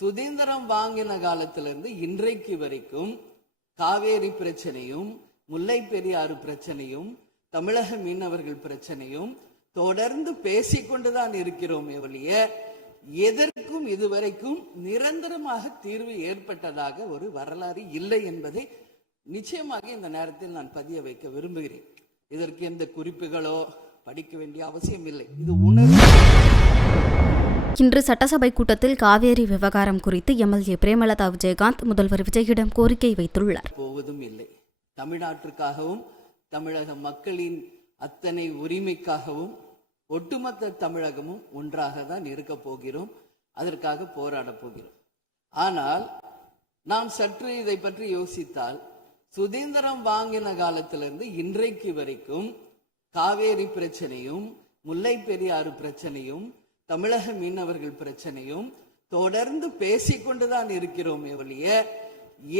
சுதந்திரம் வாங்கின காலத்திலிருந்து இன்றைக்கு வரைக்கும் காவேரி பிரச்சனையும் முல்லை பெரியாறு பிரச்சனையும் தமிழக மீனவர்கள் பிரச்சனையும் தொடர்ந்து பேசிக்கொண்டுதான் இருக்கிறோம் ஒழிய எதற்கும் இதுவரைக்கும் நிரந்தரமாக தீர்வு ஏற்பட்டதாக ஒரு வரலாறு இல்லை என்பதை நிச்சயமாக இந்த நேரத்தில் நான் பதிய வைக்க விரும்புகிறேன். இதற்கு எந்த குறிப்புகளோ படிக்க வேண்டிய அவசியம் இல்லை. இது உணர்வு. இன்று சட்டசபை கூட்டத்தில் காவேரி விவகாரம் குறித்து எம்எல்ஏ பிரேமலதா விஜயகாந்த் முதல்வர் விஜயிடம் கோரிக்கை வைத்துள்ளார். போவதும் இல்லை. தமிழ்நாட்டிற்காகவும் தமிழக மக்களின் அத்தனை உரிமைக்காகவும் ஒட்டுமொத்த தமிழகமும் ஒன்றாக தான் இருக்க போகிறோம். அதற்காக போராட போகிறோம். ஆனால் நாம் சற்று இதை பற்றி யோசித்தால் சுதந்திரம் வாங்கின காலத்திலிருந்து இன்றைக்கு வரைக்கும் காவேரி பிரச்சனையும் முல்லை பெரியாறு பிரச்சனையும் தமிழக மீனவர்கள் பிரச்சனையும் தொடர்ந்து பேசிக்கொண்டுதான் இருக்கிறோம் ஒழிய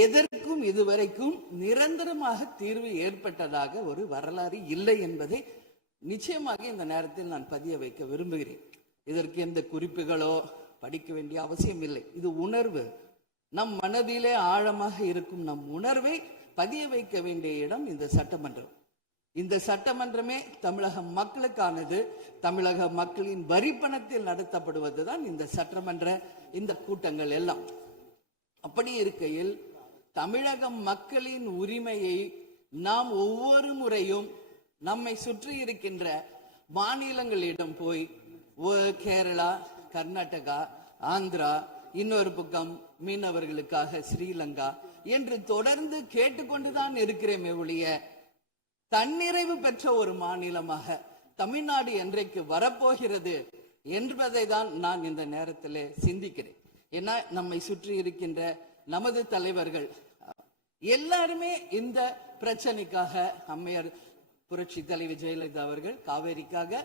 எதற்கும் இதுவரைக்கும் நிரந்தரமாக தீர்வு ஏற்பட்டதாக ஒரு வரலாறு இல்லை என்பதை நிச்சயமாக இந்த நேரத்தில் நான் பதிய வைக்க விரும்புகிறேன். இதற்கு எந்த குறிப்புகளோ படிக்க வேண்டிய அவசியம் இல்லை. இது உணர்வு. நம் மனதிலே ஆழமாக இருக்கும் நம் உணர்வை பதிய வைக்க வேண்டிய இடம் இந்த சட்டமன்றம். இந்த சட்டமன்றமே தமிழக மக்களுக்கானது. தமிழக மக்களின் வரி பணத்தில் நடத்தப்படுவதுதான் இந்த சட்டமன்ற இந்த கூட்டங்கள் எல்லாம். அப்படி இருக்கையில் தமிழக மக்களின் உரிமையை நாம் ஒவ்வொரு முறையும் நம்மை சுற்றி இருக்கின்ற மாநிலங்களிடம் போய் கேரளா, கர்நாடகா, ஆந்திரா, இன்னொரு பக்கம் மீனவர்களுக்காக ஸ்ரீலங்கா என்று தொடர்ந்து கேட்டுக்கொண்டுதான் இருக்கிறேமே ஒழிய தன்னிறைவு பெற்ற ஒரு மாநிலமாக தமிழ்நாடு என்றைக்கு வரப்போகிறது என்பதை தான் நான் இந்த நேரத்தில் சிந்திக்கிறேன். ஏன்னா நம்மை சுற்றி இருக்கின்ற நமது தலைவர்கள் எல்லாருமே இந்த பிரச்சனைக்காக அம்மையார் புரட்சி தலைவி ஜெயலலிதா அவர்கள் காவேரிக்காக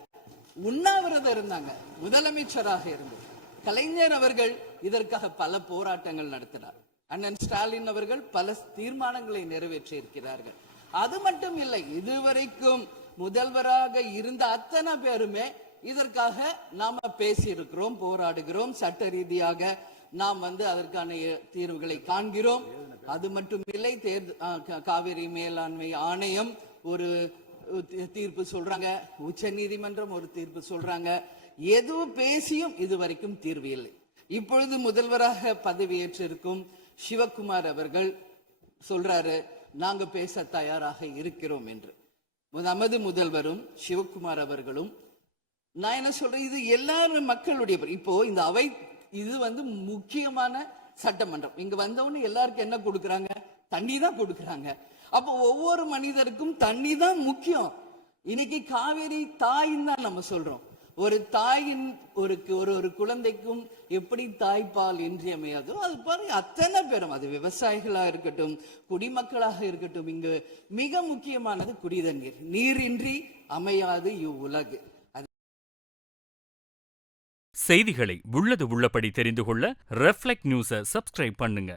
உண்ணாவிரதம் இருந்தாங்க, முதலமைச்சராக இருந்தது. கலைஞர் அவர்கள் இதற்காக பல போராட்டங்கள் நடத்தினார். அண்ணன் ஸ்டாலின் அவர்கள் பல தீர்மானங்களை நிறைவேற்றி இருக்கிறார்கள். அது மட்டும் இல்லை, இதுவரைக்கும் முதல்வராக இருந்த அத்தனை பேருமே இதற்காக நாம பேசி இருக்கிறோம், போராடுகிறோம், சட்ட ரீதியாக நாம் அதற்கான தீர்வுகளை காண்கிறோம். அது மட்டும் இல்லை, காவிரி மேலாண்மை ஆணையம் ஒரு தீர்ப்பு சொல்றாங்க, உச்ச நீதிமன்றம் ஒரு தீர்ப்பு சொல்றாங்க. எதுவும் பேசியும் இதுவரைக்கும் தீர்வு இல்லை. இப்பொழுது முதல்வராக பதவியேற்றிருக்கும் சிவகுமார் அவர்கள் சொல்றாரு, நாங்க பேச தயாராக இருக்கிறோம் என்று. நமது முதல்வரும் சிவகுமார் அவர்களும், நான் என்ன சொல்றேன், இது எல்லாரும் மக்களுடைய, இப்போ இந்த அவை இது முக்கியமான சட்டமன்றம். இங்க வந்தவொன்னு எல்லாருக்கும் என்ன கொடுக்கறாங்க? தண்ணி தான் கொடுக்கறாங்க. அப்போ ஒவ்வொரு மனிதருக்கும் தண்ணி தான் முக்கியம். இன்னைக்கு காவேரி தாயின்னு தான் நம்ம சொல்றோம். ஒரு தாயின் ஒரு குழந்தைக்கும் எப்படி தாய்ப்பால் இன்றியமையாதோ அது பாருங்க, அத்தனை பேரும், அது விவசாயிகளாக இருக்கட்டும், குடிமக்களாக இருக்கட்டும், இங்கு மிக முக்கியமானது குடிதண்ணீர். நீரின்றி அமையாது இவ்வுலகு. செய்திகளை உள்ளது உள்ளபடி தெரிந்து கொள்ள ரெஃப்ளெக்ட் நியூஸை சப்ஸ்கிரைப் பண்ணுங்க.